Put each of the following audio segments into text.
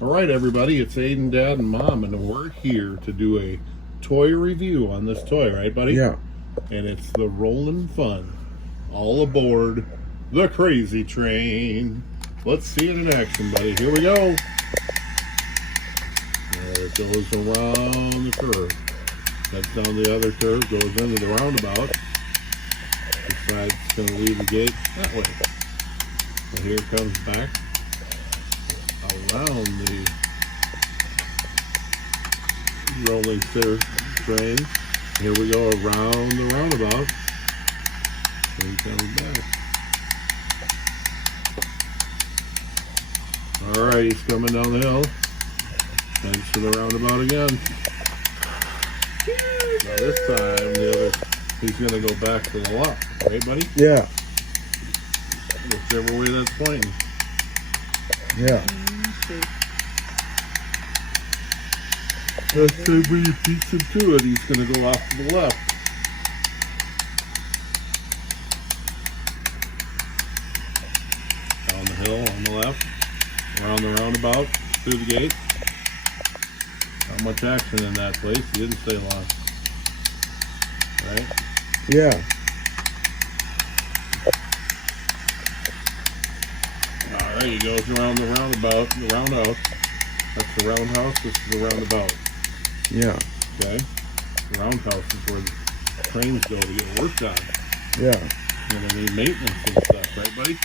All right, everybody, it's Aiden, Dad, and Mom, and we're here to do a toy review on this toy, right, buddy? Yeah. And it's the Rollin Fun. All aboard the crazy train. Let's see it in action, buddy. Here we go. There it goes around the curve. Heads down the other curve, goes into the roundabout. Decides it's going to leave the gate that way. And here it comes back around the rolling train. Here we go around the roundabout. Here he comes back. Alright, he's coming down the hill. Heads to the roundabout again. Now this time he's gonna go back to the left, right, buddy? Yeah. Whichever way that's pointing. Yeah. Next time when he beats him to it, he's going to go off to the left. Down the hill on the left, around the roundabout, through the gate. Not much action in that place. He didn't stay long. Right? Yeah. Alright, he goes around the roundabout, the roundhouse. That's the roundhouse, this is the roundabout. Yeah. Okay? The roundhouse is where the trains go to get work done. Yeah. And they need maintenance and stuff, right, buddy?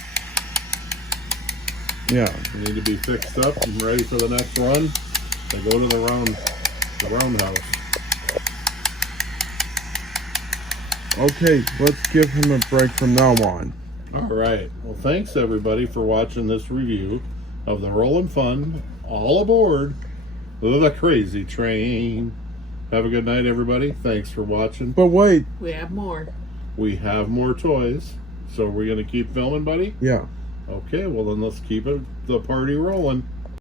Yeah. They need to be fixed up and ready for the next run. They go to the roundhouse. Okay, let's give him a break from now on. Alright, well thanks everybody for watching this review of the Rollin Fun, all aboard the crazy train. Have a good night everybody, thanks for watching. But wait. We have more. We have more toys, so we're going to keep filming, buddy? Yeah. Okay, well then let's keep the party rolling.